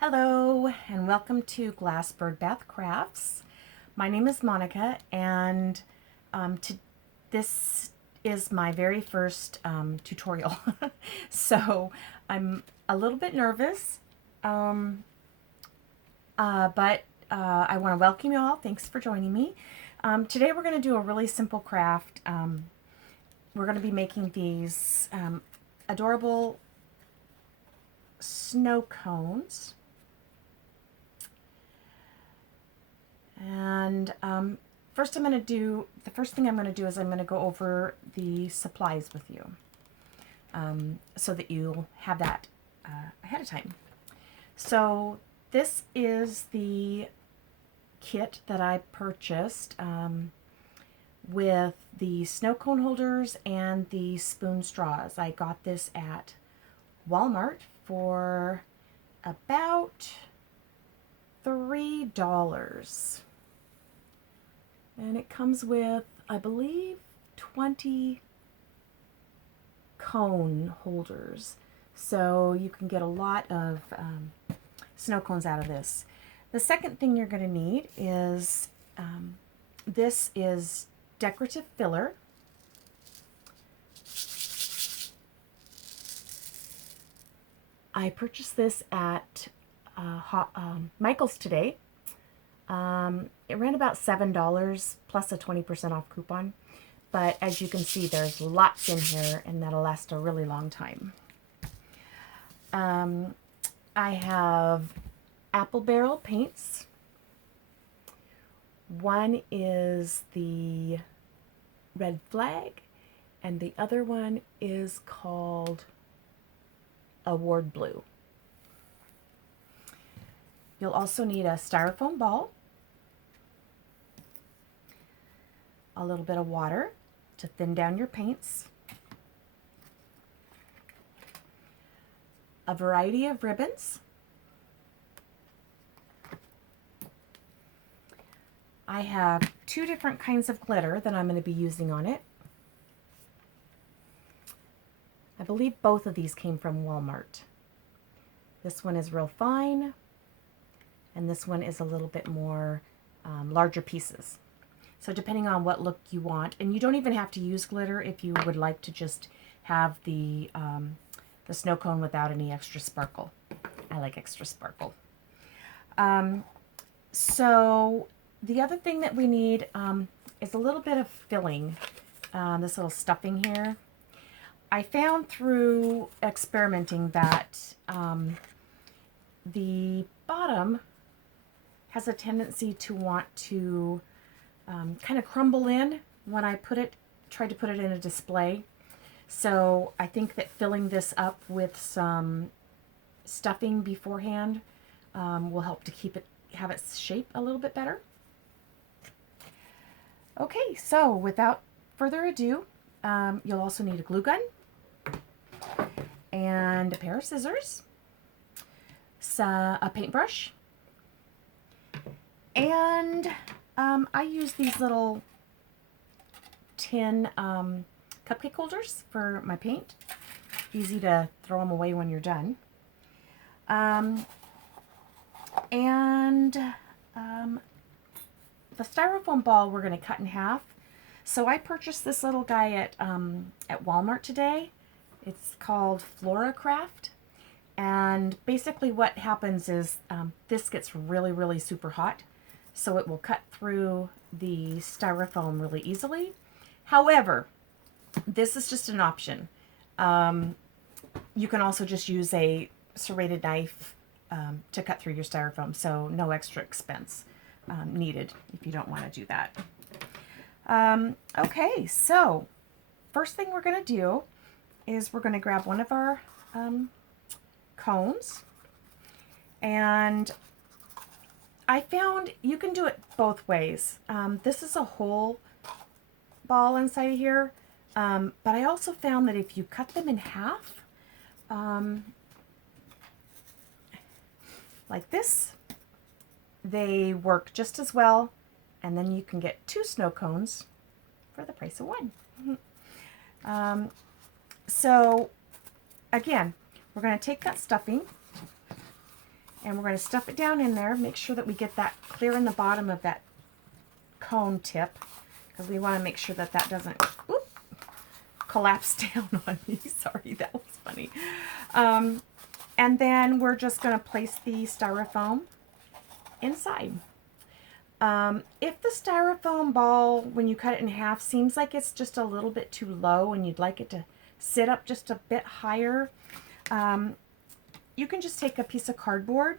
Hello and welcome to Glassbird Bath Crafts. My name is Monica and this is my very first tutorial. So I'm a little bit nervous, but I want to welcome you all. Thanks for joining me. Today we're going to do a really simple craft. We're going to be making these adorable snow cones. And the first thing I'm going to do is I'm going to go over the supplies with you so that you'll have that ahead of time. So this is the kit that I purchased with the snow cone holders and the spoon straws. I got this at Walmart for about $3. And it comes with, I believe, 20 cone holders. So you can get a lot of snow cones out of this. The second thing you're going to need is, this is Decorative Filler. I purchased this at Michael's today. It ran about $7 plus a 20% off coupon, but as you can see, there's lots in here and that'll last a really long time. I have apple barrel paints. One is the red flag and the other one is called Award Blue. You'll also need a styrofoam ball, a little bit of water to thin down your paints, a variety of ribbons. I have two different kinds of glitter that I'm going to be using on it. I believe both of these came from Walmart. This one is real fine, and this one is a little bit more larger pieces. So depending on what look you want, and you don't even have to use glitter if you would like to just have the snow cone without any extra sparkle. I like extra sparkle. So the other thing that we need is a little bit of filling, this little stuffing here. I found through experimenting that the bottom has a tendency to want to kind of crumble in when I tried to put it in a display. So I think that filling this up with some stuffing beforehand will help to have its shape a little bit better. Okay, so without further ado, you'll also need a glue gun and a pair of scissors, a paintbrush, and I use these little tin cupcake holders for my paint. Easy to throw them away when you're done. The styrofoam ball we're going to cut in half. So I purchased this little guy at Walmart today. It's called FloraCraft. And basically what happens is this gets really, really super hot. So it will cut through the styrofoam really easily. However, this is just an option. You can also just use a serrated knife to cut through your styrofoam, so no extra expense needed if you don't want to do that. Okay, so first thing we're going to do is we're going to grab one of our cones, and I found you can do it both ways. This is a whole ball inside of here, but I also found that if you cut them in half, like this, they work just as well, and then you can get 2 snow cones for the price of 1. So again, we're going to take that stuffing And we're going to stuff it down in there. Make sure that we get that clear in the bottom of that cone tip, because we want to make sure that that doesn't collapse down on me. Sorry, that was funny. And then we're just going to place the styrofoam inside. If the styrofoam ball, when you cut it in half, seems like it's just a little bit too low and you'd like it to sit up just a bit higher, you can just take a piece of cardboard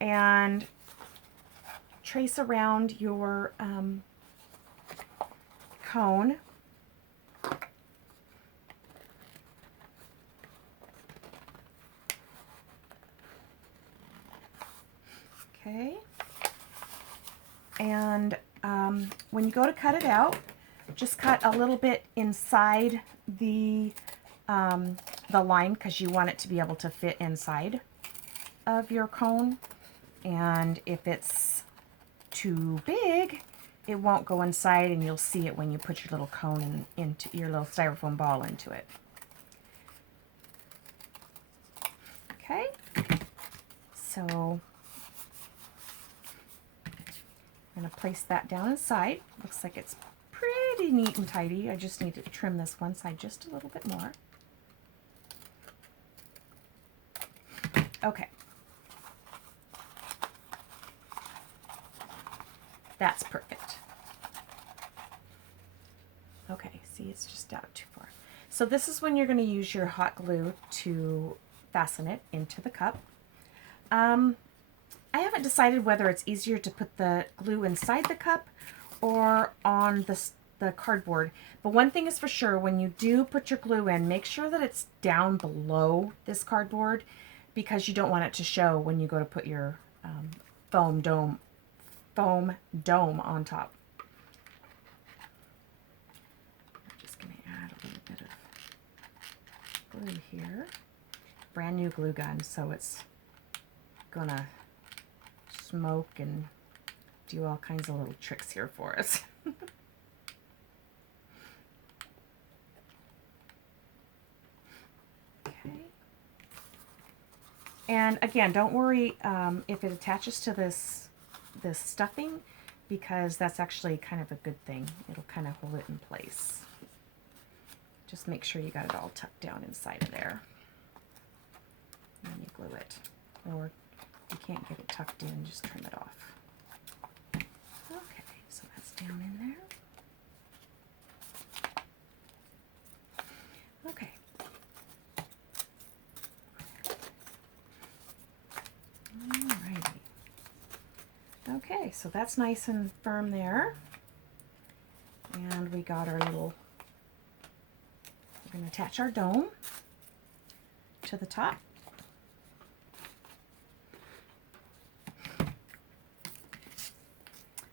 and trace around your cone. Okay. And when you go to cut it out, just cut a little bit inside the line, because you want it to be able to fit inside of your cone. And if it's too big, it won't go inside, and you'll see it when you put your little cone into your little styrofoam ball into it. Okay, so I'm going to place that down inside. Looks like it's pretty neat and tidy. I just need to trim this one side just a little bit more. Okay. That's perfect. Okay, see, it's just out too far. So this is when you're going to use your hot glue to fasten it into the cup. I haven't decided whether it's easier to put the glue inside the cup or on the cardboard. But one thing is for sure, when you do put your glue in, make sure that it's down below this cardboard, because you don't want it to show when you go to put your foam dome on top. I'm just going to add a little bit of glue here. Brand new glue gun, so it's gonna smoke and do all kinds of little tricks here for us. Okay. And again, don't worry if it attaches to this stuffing, because that's actually kind of a good thing. It'll kind of hold it in place. Just make sure you got it all tucked down inside of there. And you glue it. Or if you can't get it tucked in, just trim it off. Okay, so that's down in there. Okay. Alrighty. Okay, so that's nice and firm there. And we got our little, we're going to attach our dome to the top.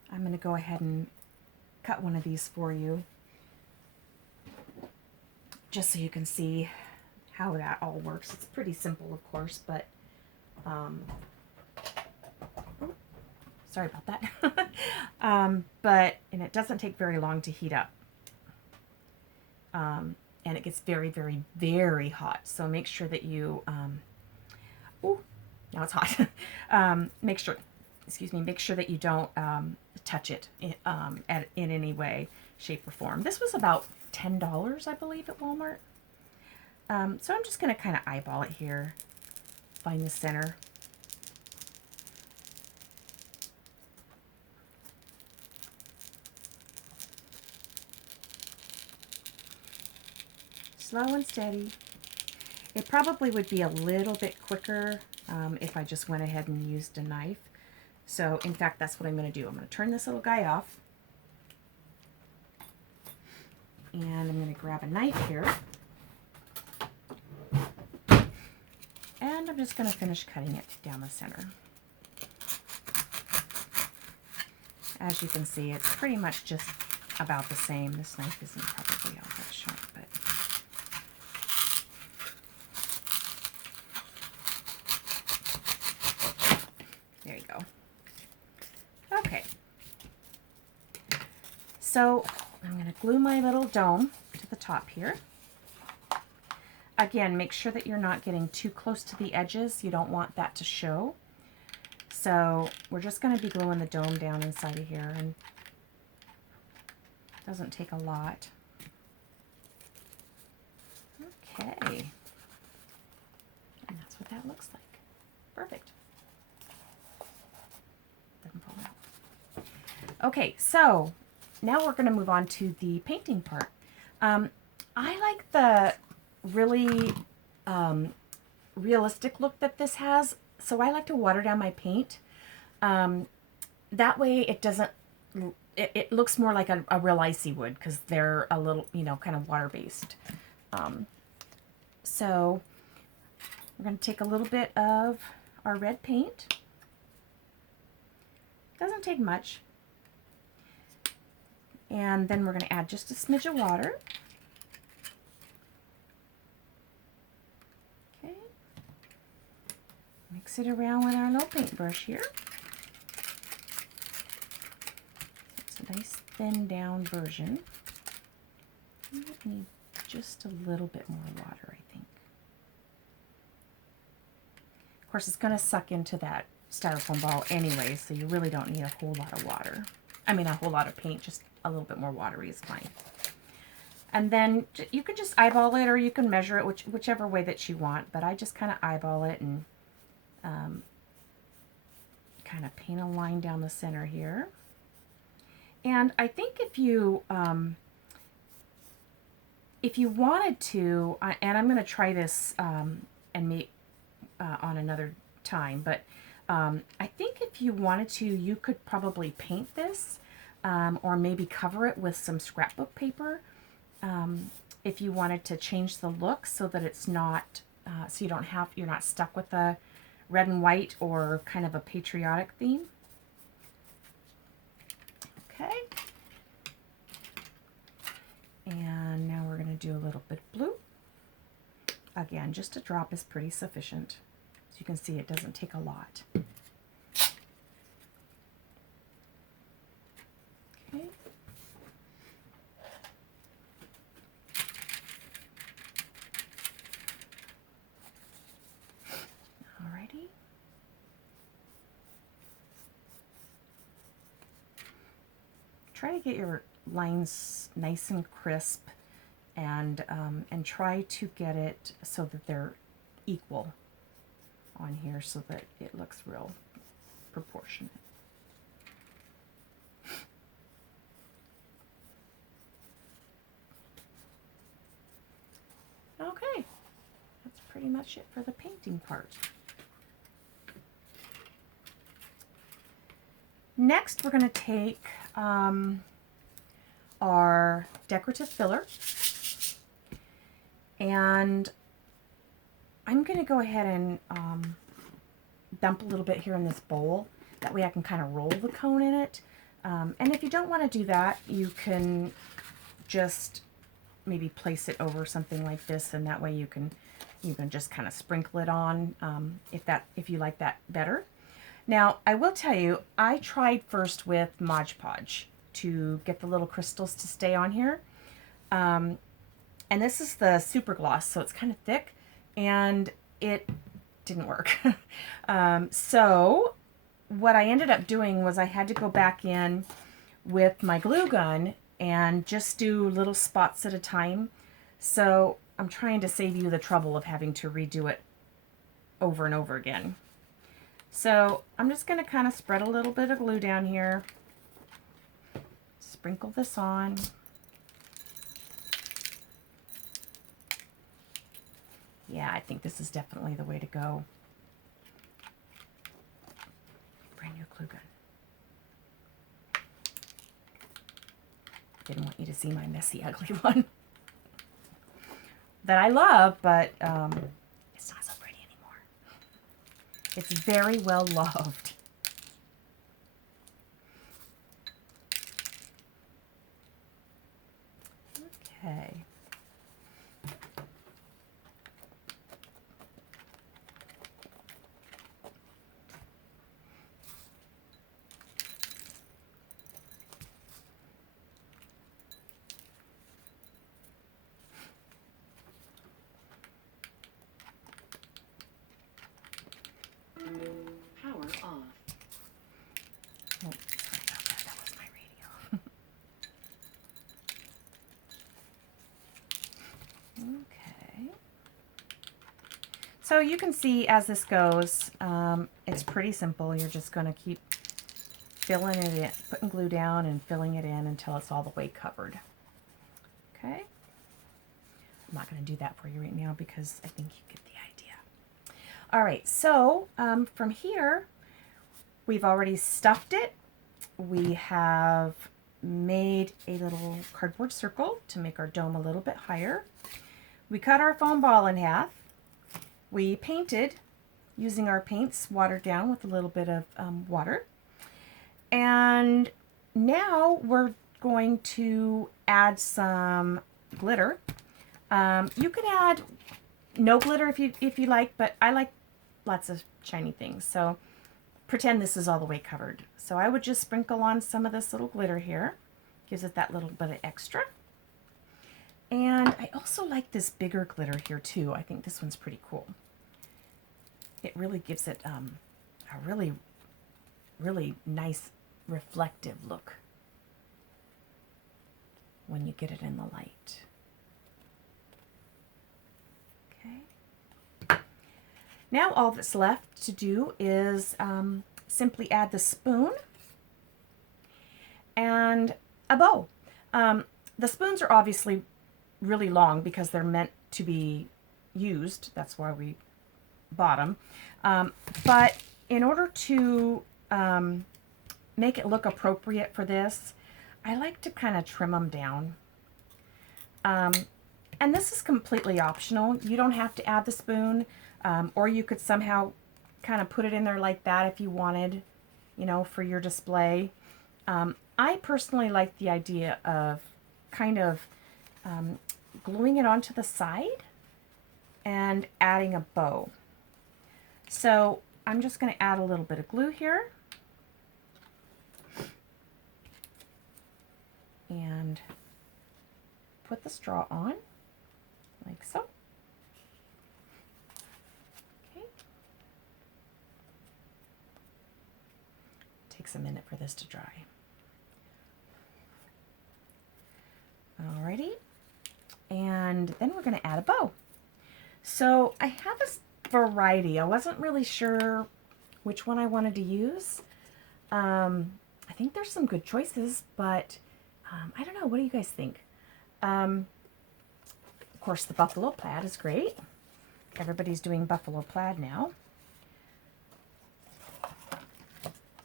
I'm going to go ahead and cut one of these for you, just so you can see how that all works. It's pretty simple, of course, but sorry about that. And it doesn't take very long to heat up. And it gets very, very, very hot. So make sure that you, oh, now it's hot. Make sure that you don't touch it in any way, shape, or form. This was about $10, I believe, at Walmart. So I'm just going to kind of eyeball it here, find the center. Slow and steady. It probably would be a little bit quicker if I just went ahead and used a knife. So, in fact, that's what I'm going to do. I'm going to turn this little guy off. And I'm going to grab a knife here. And I'm just going to finish cutting it down the center. As you can see, it's pretty much just about the same. This knife isn't probably all that sharp, but there you go. Okay. So I'm going to glue my little dome to the top here. again, make sure that you're not getting too close to the edges. You don't want that to show. So we're just going to be gluing the dome down inside of here, and it doesn't take a lot. Okay. And that's what that looks like. Perfect. Doesn't fall out. Okay, so now we're going to move on to the painting part. I like the really realistic look that this has, so I like to water down my paint. That way it doesn't, it looks more like a real icy wood, because they're a little, you know, kind of water-based. So we're going to take a little bit of our red paint. Doesn't take much. And then we're going to add just a smidge of water. Okay. Mix it around with our little paintbrush here. It's a nice thin down version. We need just a little bit more water, I think. Of course, it's going to suck into that styrofoam ball anyway, so you really don't need a whole lot of water. I mean, a whole lot of paint, just a little bit more watery is fine. And then you can just eyeball it, or you can measure it whichever way that you want, but I just kind of eyeball it and kind of paint a line down the center here. And I think if you wanted to, and I'm going to try this and make on another time, but I think if you wanted to, you could probably paint this or maybe cover it with some scrapbook paper if you wanted to change the look so that it's not, so you're not stuck with a red and white or kind of a patriotic theme. Okay. And now we're going to do a little bit of blue. Again, just a drop is pretty sufficient. As you can see, it doesn't take a lot. Okay. Alrighty. Try to get your lines nice and crisp, and try to get it so that they're equal on here, so that it looks real proportionate. Okay, that's pretty much it for the painting part. Next, we're going to take our decorative filler, and I'm going to go ahead and dump a little bit here in this bowl. That way I can kind of roll the cone in it. And if you don't want to do that, you can just maybe place it over something like this, and that way you can just kind of sprinkle it on if you like that better. Now, I will tell you, I tried first with Mod Podge to get the little crystals to stay on here. And this is the super gloss, so it's kind of thick, and it didn't work. So what I ended up doing was I had to go back in with my glue gun and just do little spots at a time. So I'm trying to save you the trouble of having to redo it over and over again. So I'm just going to kind of spread a little bit of glue down here, sprinkle this on. Yeah, I think this is definitely the way to go. Brand new glue gun. Didn't want you to see my messy, ugly one that I love, but it's not so pretty anymore. It's very well loved. Okay. Power off. Oh, sorry about that. That was my radio. Okay. So you can see as this goes, it's pretty simple. You're just going to keep filling it in, putting glue down and filling it in until it's all the way covered. Okay. I'm not going to do that for you right now because I think you get the idea. All right, so from here, we've already stuffed it. We have made a little cardboard circle to make our dome a little bit higher. We cut our foam ball in half. We painted using our paints watered down with a little bit of water. And now we're going to add some glitter. You can add no glitter if you like, but I like lots of shiny things. So pretend this is all the way covered. So I would just sprinkle on some of this little glitter here. Gives it that little bit of extra. And I also like this bigger glitter here too. I think this one's pretty cool. It really gives it a really, really nice reflective look when you get it in the light. Okay. Now all that's left to do is simply add the spoon and a bow. The spoons are obviously really long because they're meant to be used. That's why we bought them. But in order to make it look appropriate for this, I like to kind of trim them down. And this is completely optional. You don't have to add the spoon, or you could somehow kind of put it in there like that if you wanted, you know, for your display. I personally like the idea of kind of gluing it onto the side and adding a bow. So I'm just going to add a little bit of glue here. And put the straw on, like so. Okay. Takes a minute for this to dry. Alrighty. And then we're going to add a bow. So I have a variety. I wasn't really sure which one I wanted to use. I think there's some good choices, but I don't know. What do you guys think? Of course, the buffalo plaid is great. Everybody's doing buffalo plaid now.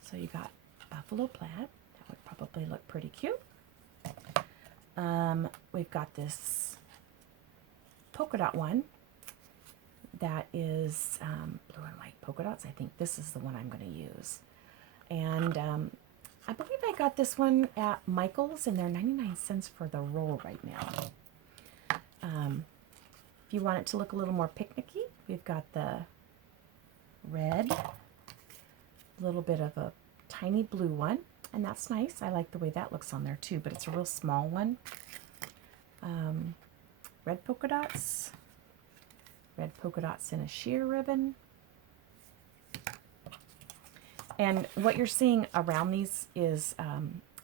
So you got buffalo plaid. That would probably look pretty cute. We've got this polka dot one that is blue and white polka dots. I think this is the one I'm going to use. And I believe I got this one at Michael's, and they're 99 cents for the roll right now. If you want it to look a little more picnicky, we've got the red, a little bit of a tiny blue one, and that's nice. I like the way that looks on there too, but it's a real small one. Red polka dots in a sheer ribbon. And what you're seeing around these is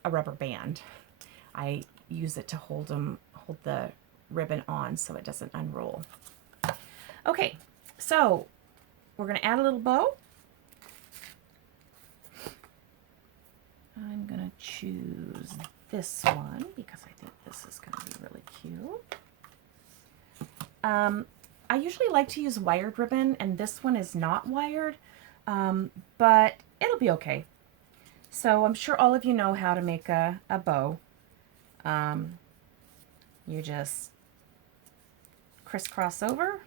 a rubber band. I use it to hold the ribbon on so it doesn't unroll. Okay, so we're going to add a little bow. I'm going to choose this one because I think this is going to be really cute. I usually like to use wired ribbon, and this one is not wired, but it'll be okay. So I'm sure all of you know how to make a bow. You just crisscross over,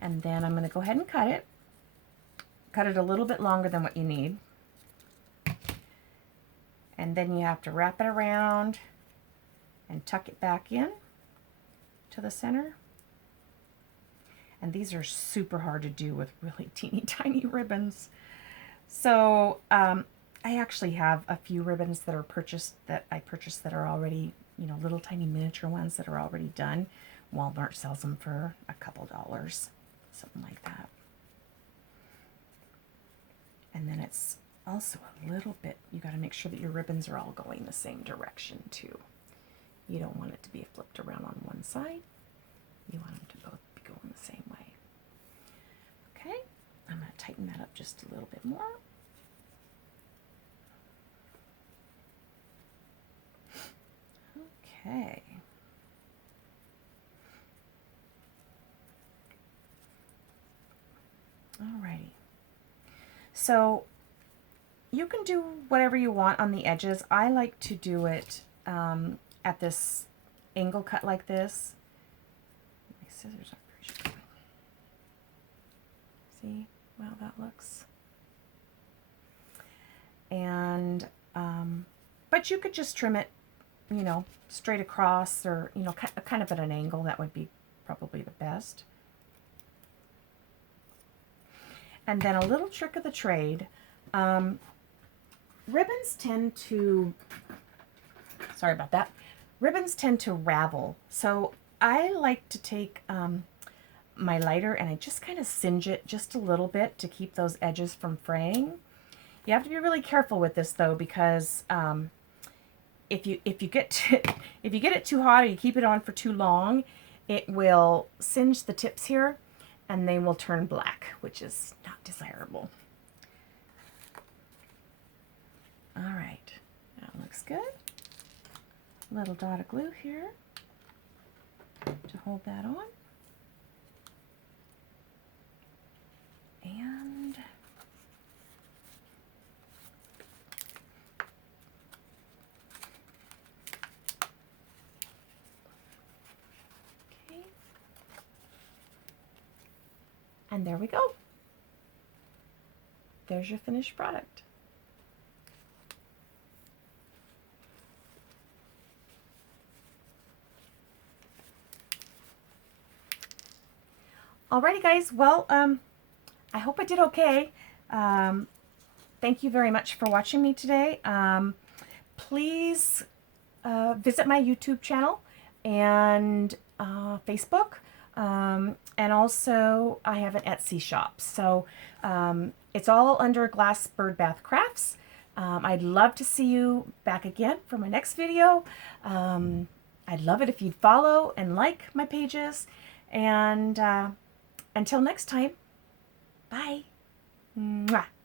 and then I'm going to go ahead and cut it. Cut it a little bit longer than what you need. And then you have to wrap it around and tuck it back in to the center. And these are super hard to do with really teeny tiny ribbons. So I actually have a few ribbons that I purchased that are already, you know, little tiny miniature ones that are already done. Walmart sells them for a couple dollars, something like that. it's also a little bit, you got to make sure that your ribbons are all going the same direction too. You don't want it to be flipped around on one side. You want them to both be going the same way. Okay, I'm going to tighten that up just a little bit more. Okay. Alrighty. So you can do whatever you want on the edges. I like to do it at this angle cut like this. My scissors aren't very sharp. See how that looks? And but you could just trim it, you know, straight across, or, you know, kind of at an angle. That would be probably the best. And then a little trick of the trade, ribbons tend to, sorry about that, ribbons tend to ravel. So I like to take my lighter and I just kind of singe it just a little bit to keep those edges from fraying. You have to be really careful with this though, because if you get it too hot, or you keep it on for too long, it will singe the tips here and they will turn black, which is not desirable. All right, that looks good. Little dot of glue here to hold that on. And okay. And there we go. There's your finished product. Alrighty guys, well, I hope I did okay. Thank you very much for watching me today. Please visit my YouTube channel and Facebook. And also I have an Etsy shop. So it's all under Glass Bird Bath Crafts. I'd love to see you back again for my next video. I'd love it if you'd follow and like my pages. And until next time, bye. Mwah.